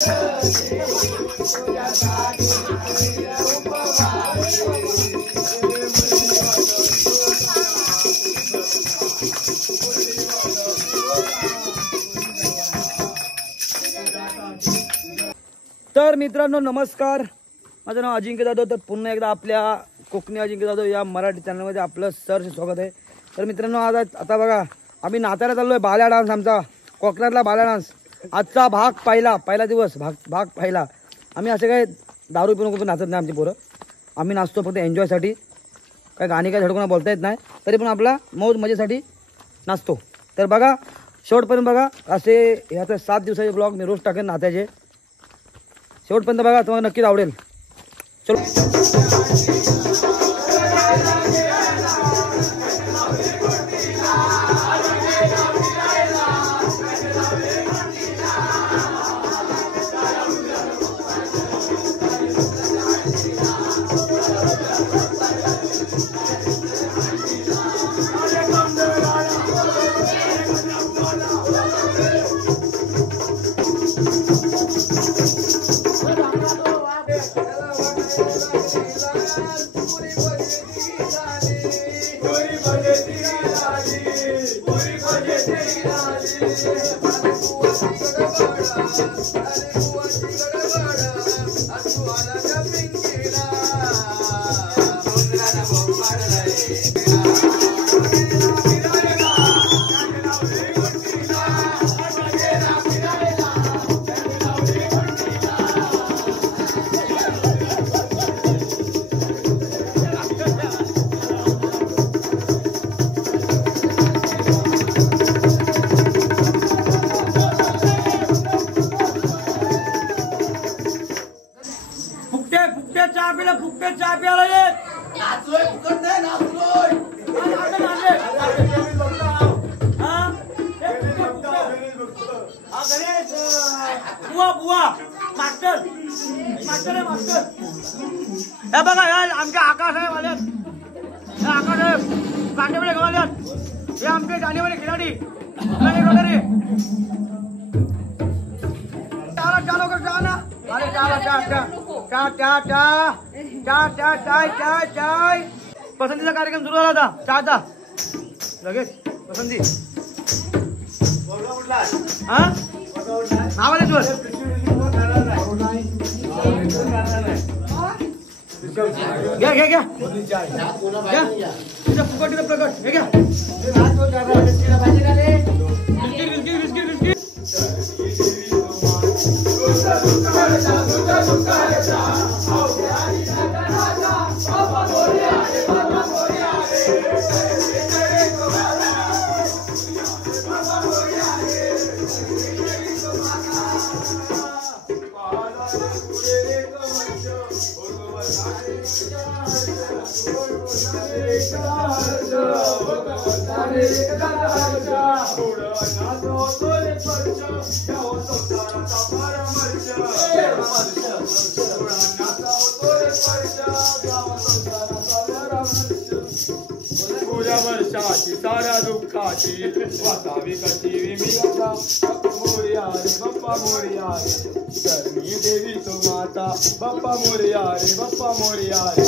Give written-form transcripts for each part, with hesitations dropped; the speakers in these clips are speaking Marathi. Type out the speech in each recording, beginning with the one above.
तर मित्रांनो नमस्कार, माझं नाव अजिंक्य जाधव. तर पुन्हा एकदा आपल्या कोकणी अजिंक्य जाधव या मराठी चॅनलमध्ये आपलं सहर्ष स्वागत आहे. तर मित्रांनो आता बघा आम्ही नाचायला चाललोय. बाल्या डान्स आमचा कोकणातला बाल्या डान्स. आजचा भाग पहिला दिवस भाग पहिला. आम्ही असे काय दारू पिऊन खूप नाचत नाही. आमची पोरं आम्ही नाचतो फक्त एन्जॉयसाठी. काय गाणी काय धडकून बोलता येत नाही, तरी पण आपला मौज मजेसाठी नाचतो. तर बघा शेवटपर्यंत बघा. असे ह्याचं 7 दिवसाचे ब्लॉग मी रोज टाकेन नाचायचे. शेवटपर्यंत बघा, तुम्हाला नक्कीच आवडेल. चलो फुकटे चहा प्यायला येत. नाचलोय फुकट नाही नाचलोय. बुवा मास्टर हे बघा आमच्या आकाशसाहेब आल्यात. हे आकाशसाहेब कांडेवाले घेऊन आल्यात. हे आमचे जानेवारी खिलाडी वगैरे. चाय पसंतीचा कार्यक्रम सुरू झाला होता. चहाचा लगेच पसंती. हा नावालेश्वर घ्या घ्या घ्या फुकटीचा प्रकट हे घ्या. वर्षाची साऱ्या दुःखाची वाचावी कशी विमिता. मोरया रे बाप्पा मोरया रे धरणी देवी तो माता. बाप्पा मोरया रे बाप्पा मोरया रे.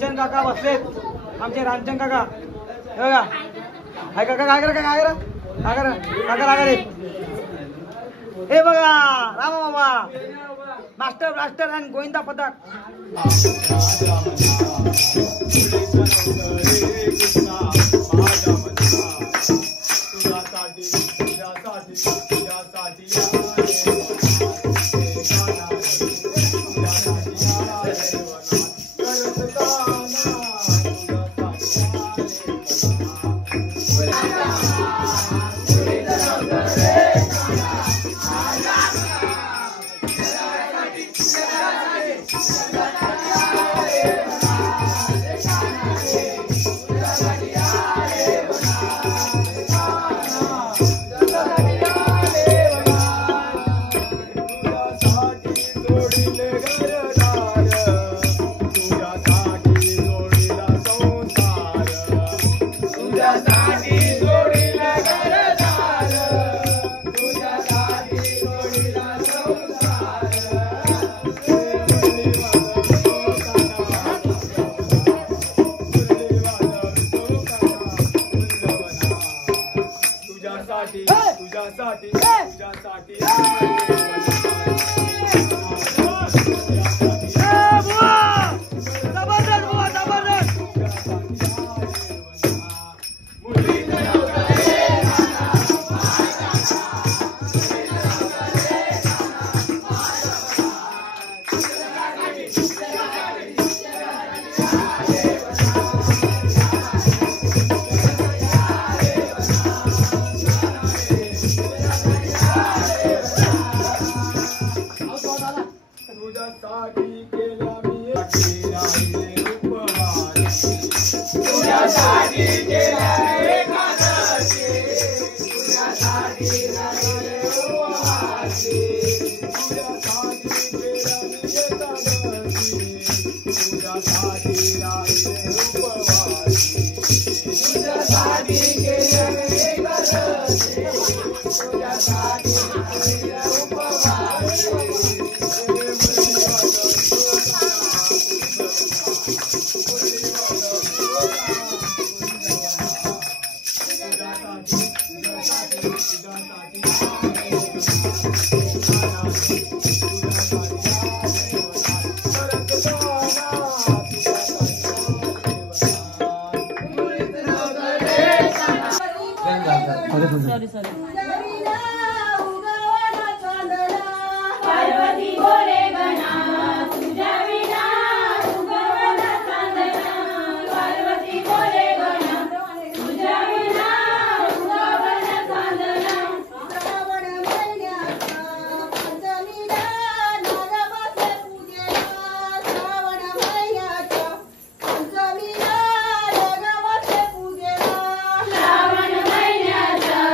रांचन काका बसलेत आमचे रांचन काका हे बघा हाय काका काय करा काय करा काय करा काका लागा रे हे बघा रामा बाबा मास्टर ब्लास्टर आणि गोविंदा पथक श्रावण महिन्याच्या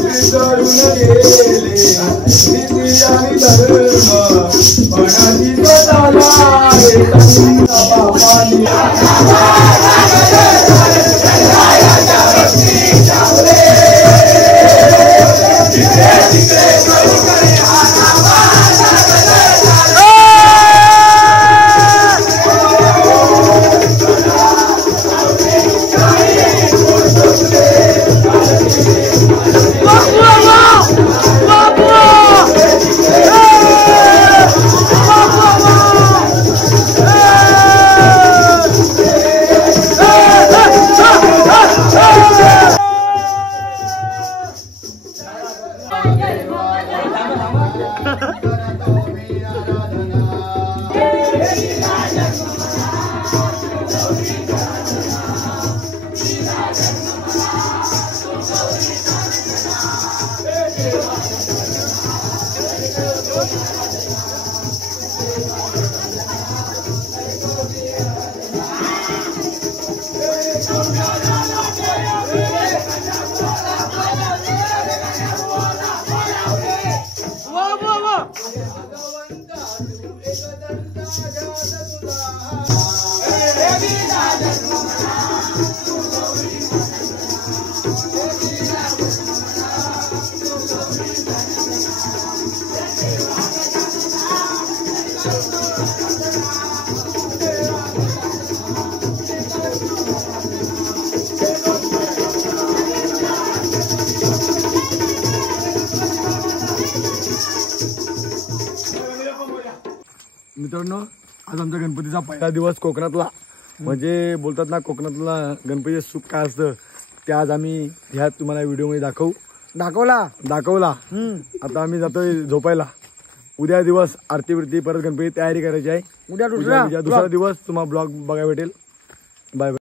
विसरून गेले नीती आणि धर्म पणाची तो झाला रे तुमचा बापानी मित्रांनो, आज आमच्या गणपतीचा पहिला दिवस कोकणातला. म्हणजे बोलतात ना, कोकणातला गणपतीचं सुख काय असतं ते आज आम्ही ह्या तुम्हाला व्हिडिओमध्ये दाखवला. आता आम्ही जातोय झोपायला. उद्या दिवस आरती बिरती परत गणपती तयारी करायची आहे. उद्या दुसरा दिवस तुम्हाला ब्लॉग बघायला भेटेल. Bye bye.